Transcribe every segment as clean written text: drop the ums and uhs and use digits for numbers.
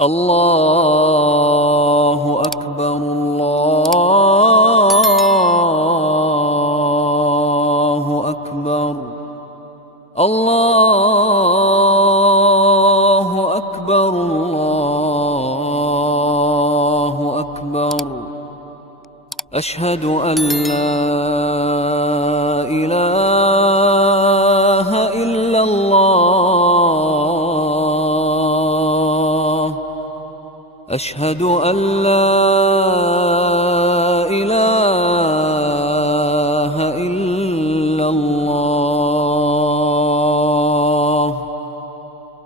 الله أكبر الله أكبر الله أكبر الله أكبر أشهد أن لا إله إلا الله أشهد أن لا إله إلا الله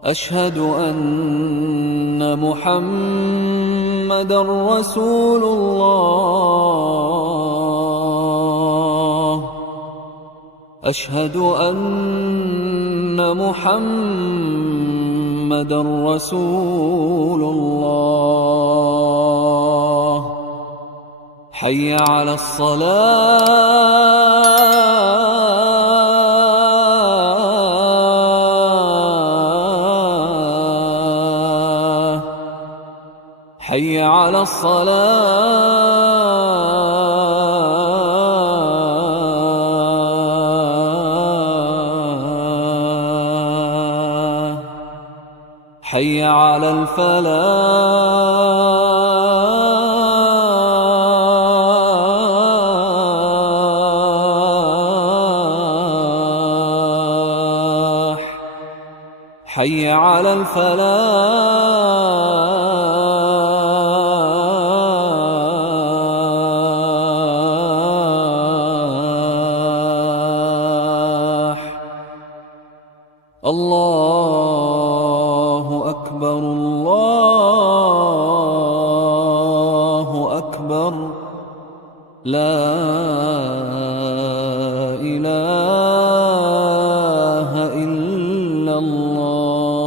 أشهد أن محمدًا رسول الله أشهد أن محمدًا رسول الله حي على الصلاة حي على الصلاة حي على الفلاح حي على الفلاح الله أكبر الله أكبر لا إله إلا الله